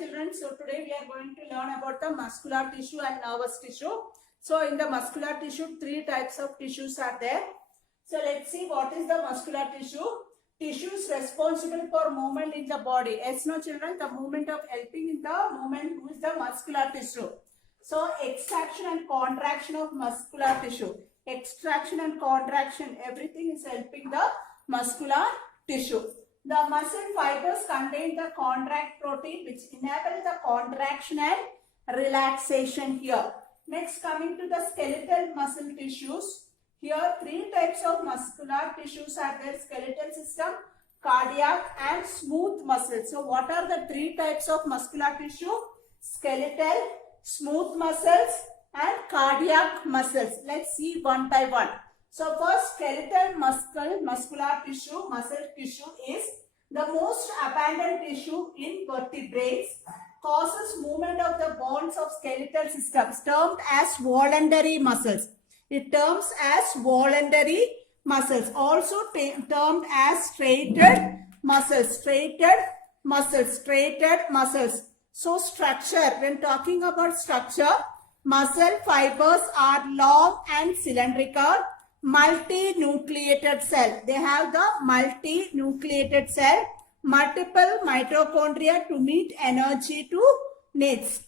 children. So today we are going to learn about the muscular tissue and nervous tissue. So in the muscular tissue, three types of tissues are there. So let's see what is the muscular tissue. Tissues responsible for movement in the body. Yes, no children, the movement of helping in the movement who is the muscular tissue. So extraction and contraction of muscular tissue. Extraction and contraction, everything is helping the muscular tissue. The muscle fibers contain the contract protein which enable the contraction and relaxation here. Next, coming to the skeletal muscle tissues. Here three types of muscular tissues are there: skeletal system, cardiac and smooth muscles. So what are the three types of muscular tissue? Skeletal, smooth muscles and cardiac muscles. Let's see one by one. So first, skeletal muscular tissue, muscle tissue is the most abundant tissue in vertebrates, causes movement of the bones of skeletal systems, termed as voluntary muscles. It terms as voluntary muscles, also termed as striated muscles, striated muscles. So structure, when talking about structure, muscle fibers are long and cylindrical, multinucleated cell. They have the multinucleated cell, multiple mitochondria to meet energy to needs,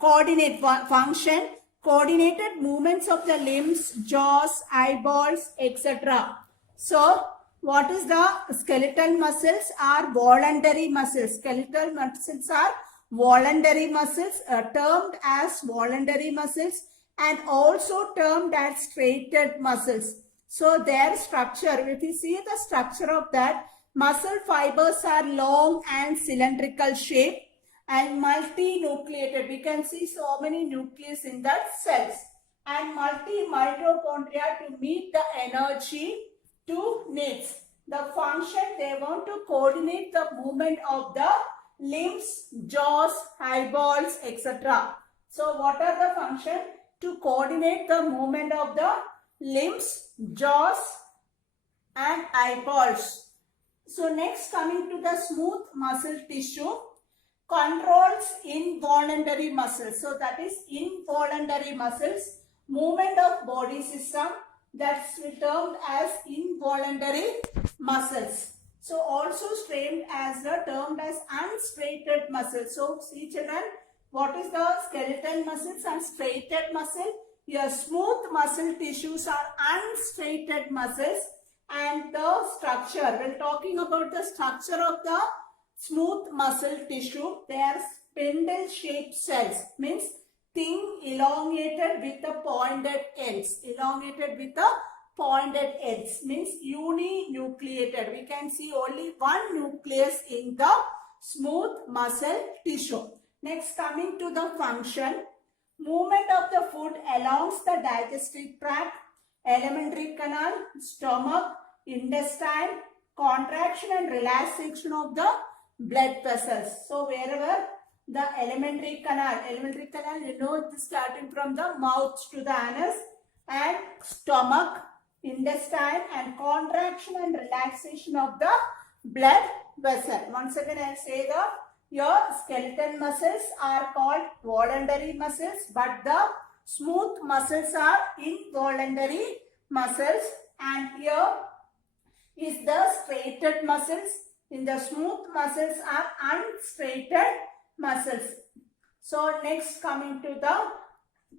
coordinate function, coordinated movements of the limbs, jaws, eyeballs, etc. So, what is the skeletal muscles are voluntary muscles. Skeletal muscles are voluntary muscles, termed as voluntary muscles and also termed as striated muscles. So, their structure, if you see the structure of that, muscle fibers are long and cylindrical shape and multinucleated. We can see so many nucleus in that cells and multi-mitochondria to meet the energy to needs. The function, they want to coordinate the movement of the limbs, jaws, eyeballs, etc. So what are the function? To coordinate the movement of the limbs, jaws and eyeballs. So next, coming to the smooth muscle tissue, controls involuntary muscles. So that is involuntary muscles, movement of body system, that's termed as involuntary muscles. So also termed as unstriated muscles. So see children, what is the skeletal muscles and striated muscle? Your smooth muscle tissues are unstriated muscles, and the structure, when talking about the structure of the smooth muscle tissue, they are spindle shaped cells, means thin, elongated with the pointed ends. Elongated with the pointed ends means uninucleated. We can see only one nucleus in the smooth muscle tissue. Next, coming to the function, movement of the food along the digestive tract, alimentary canal, stomach, intestine, contraction and relaxation of the blood vessels. So wherever the alimentary canal, you know, it is starting from the mouth to the anus, and stomach, intestine and contraction and relaxation of the blood vessel. Once again I will say your skeletal muscles are called voluntary muscles, but the smooth muscles are involuntary muscles, and here is the striated muscles. In the smooth muscles are unstriated muscles. So next, coming to the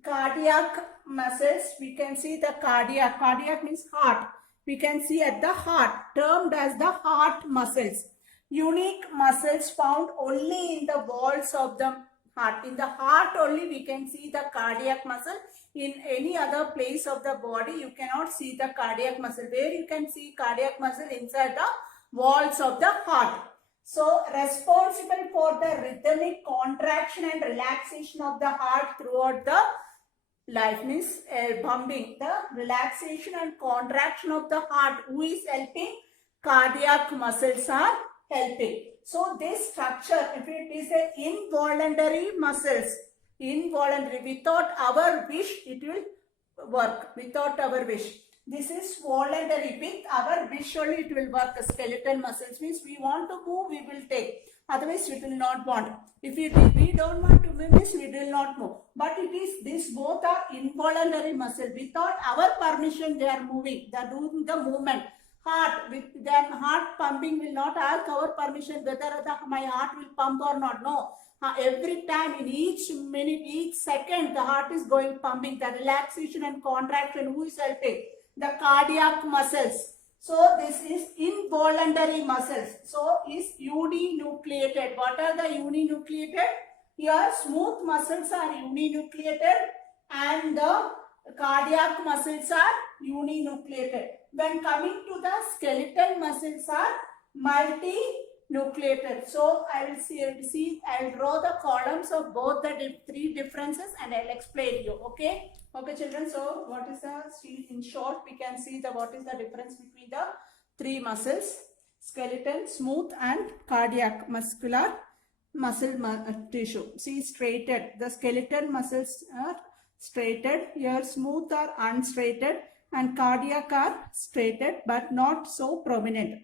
cardiac muscles, we can see the cardiac. Cardiac means heart. We can see at the heart, termed as the heart muscles. Unique muscles found only in the walls of the heart. In the heart only we can see the cardiac muscle. In any other place of the body you cannot see the cardiac muscle. Where you can see cardiac muscle? Inside the walls of the heart. So responsible for the rhythmic contraction and relaxation of the heart throughout the life, means pumping, the relaxation and contraction of the heart. Who is helping? Cardiac muscles are helping. So this structure, if it is an involuntary muscles, involuntary, without our wish it will work, without our wish. This is voluntary. With our wish only it will work. The skeletal muscles means we want to move, we will take. Otherwise, it will not want. If we don't want to move this, we will not move. But it is, these both are involuntary muscle. Without our permission, they are moving. They are doing the movement. Heart, with their heart pumping will not ask our permission whether my heart will pump or not. No. Every time, in each minute, each second, the heart is going pumping. The relaxation and contraction, who is helping? The cardiac muscles. So this is involuntary muscles. So is uninucleated. What are the uninucleated? Here smooth muscles are uninucleated and the cardiac muscles are uninucleated. When coming to the skeletal muscles are multinucleated. So I will draw the columns of both the three differences and I will explain you. Okay. Okay, children. So what is in short, we can see what is the difference between the three muscles: skeletal, smooth, and cardiac muscle tissue. See, straighted. The skeletal muscles are straighted. Here, smooth are unstraighted, and cardiac are straighted, but not so prominent.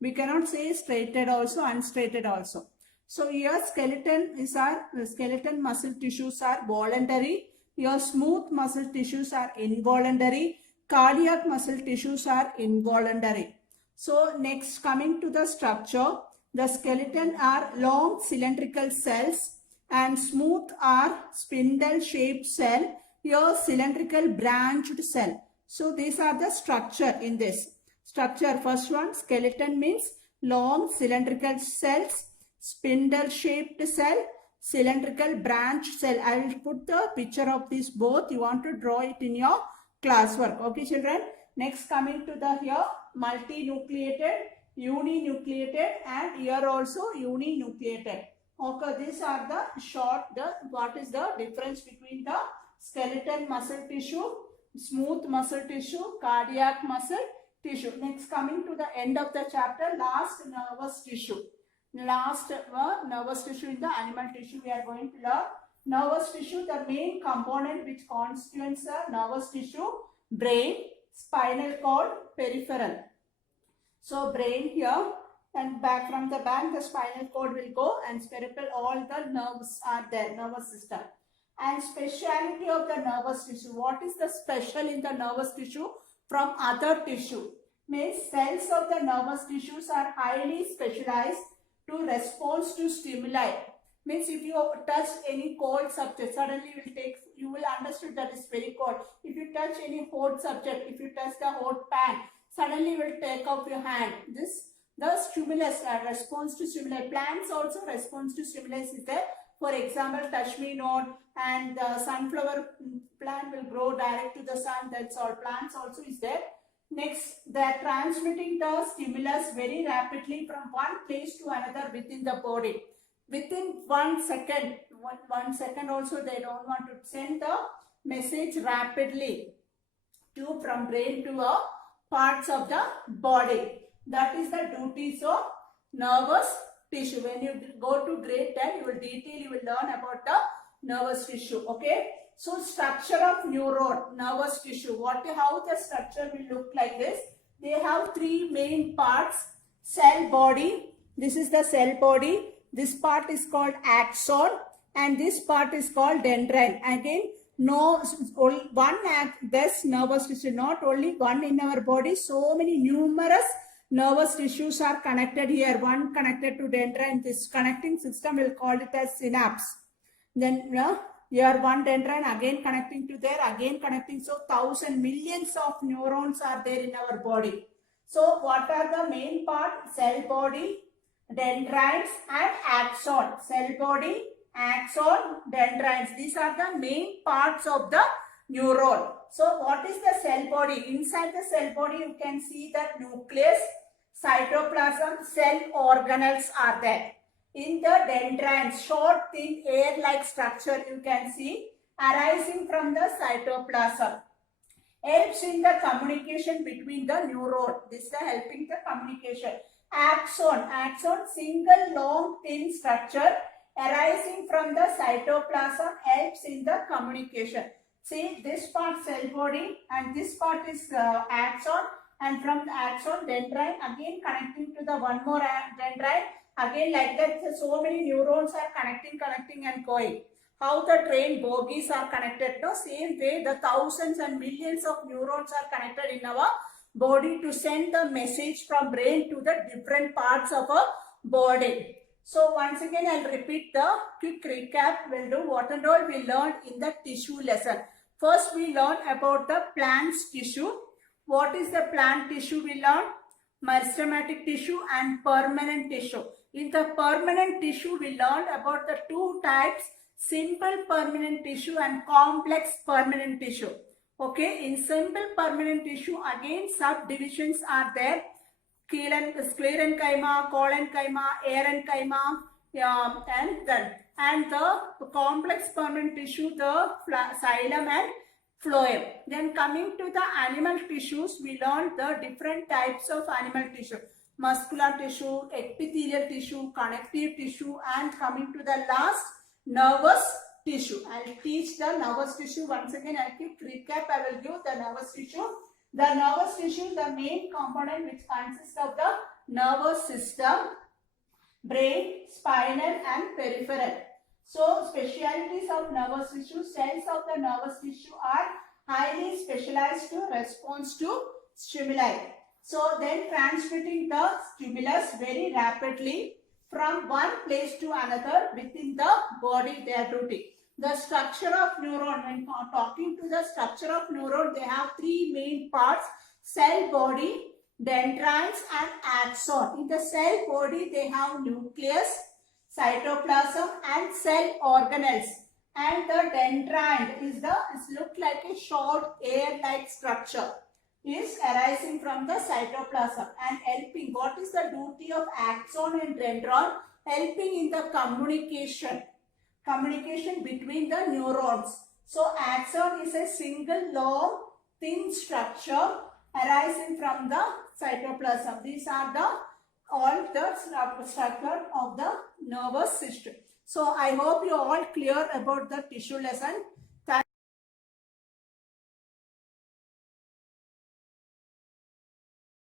We cannot say straighted also, unstraighted also. So here, skeletal muscle tissues are voluntary. Your smooth muscle tissues are involuntary. Cardiac muscle tissues are involuntary. So next, coming to the structure, the skeleton are long cylindrical cells and smooth are spindle shaped cell. Your cylindrical branched cell. So these are the structure in this. Structure, first one, skeleton means long cylindrical cells, spindle shaped cell, cylindrical branch cell. I will put the picture of these both. You want to draw it in your classwork. Okay, children. Next, coming to the here, multinucleated, uninucleated, and here also uninucleated. Okay, these are the short, what is the difference between the skeletal muscle tissue, smooth muscle tissue, cardiac muscle tissue. Next, coming to the end of the chapter, last nervous tissue. Last nervous tissue in the animal tissue we are going to learn. Nervous tissue, the main component which constitutes the nervous tissue: brain, spinal cord, peripheral. So brain here, and back from the back the spinal cord will go, and peripheral, all the nerves are there, nervous system. And speciality of the nervous tissue. What is the special in the nervous tissue from other tissue? Means cells of the nervous tissues are highly specialized to respond to stimuli. Means if you touch any cold subject, suddenly you will understand that it's very cold. If you touch any hot subject, if you touch the hot pan, suddenly you will take off your hand. The stimulus response to stimuli. Plants also response to stimulus is there. For example, touch me not, and the sunflower plant will grow direct to the sun. That's all. Plants also is there. Next, they are transmitting the stimulus very rapidly from one place to another within the body. Within 1 second, 1 second also they don't want to send the message rapidly from brain to parts of the body. That is the duties of nervous tissue. When you go to grade 10, you will learn about the nervous tissue. Okay. So structure of neuron, nervous tissue. How the structure will look like this? They have three main parts. Cell body. This is the cell body. This part is called axon, and this part is called dendrite. Again, this nervous tissue, not only one in our body. So many numerous nervous tissues are connected here. One connected to dendrite. This connecting system will call it as synapse. Then here one dendrite again connecting to there, again connecting. So millions of neurons are there in our body. So what are the main part? Cell body, dendrites and axon. Cell body, axon, dendrites. These are the main parts of the neuron. So what is the cell body? Inside the cell body you can see that nucleus, cytoplasm, cell organelles are there. In the dendrites, short, thin, air-like structure you can see arising from the cytoplasm. Helps in the communication between the neuron. This is helping the communication. Axon, single long thin structure arising from the cytoplasm, helps in the communication. See, this part cell body and this part is axon, and from the axon dendrite again connecting to the one more dendrite. Again, like that, so many neurons are connecting and going. How the train bogies are connected, no? Same way, the thousands and millions of neurons are connected in our body to send the message from brain to the different parts of our body. So once again, I'll repeat the quick recap. We'll do what and all we learned in the tissue lesson. First, we learned about the plant's tissue. What is the plant tissue we learned? Meristematic tissue and permanent tissue. In the permanent tissue, we learned about the two types, simple permanent tissue and complex permanent tissue. Okay, in simple permanent tissue, again subdivisions are there. Sclerenchyma, collenchyma, aerenchyma, and the complex permanent tissue, the xylem and phloem. Then coming to the animal tissues, we learned the different types of animal tissue. Muscular tissue, epithelial tissue, connective tissue, and coming to the last, nervous tissue. I'll teach the nervous tissue once again. I'll quick recap. I will give the nervous tissue. The nervous tissue, the main component which consists of the nervous system, brain, spinal and peripheral. So, specialities of nervous tissue, cells of the nervous tissue are highly specialized to response to stimuli. So, then transmitting the stimulus very rapidly from one place to another within the body, their duty. The structure of neuron, when talking to the structure of neuron, they have three main parts: cell body, dendrites and axon. In the cell body, they have nucleus, cytoplasm and cell organelles. And the dendrite is look like a short air-like structure, is arising from the cytoplasm and helping. What is the duty of axon and dendron? Helping in the communication between the neurons. So axon is a single long thin structure arising from the cytoplasm. These are all the structure of the nervous system. So I hope you are all clear about the tissue lesson.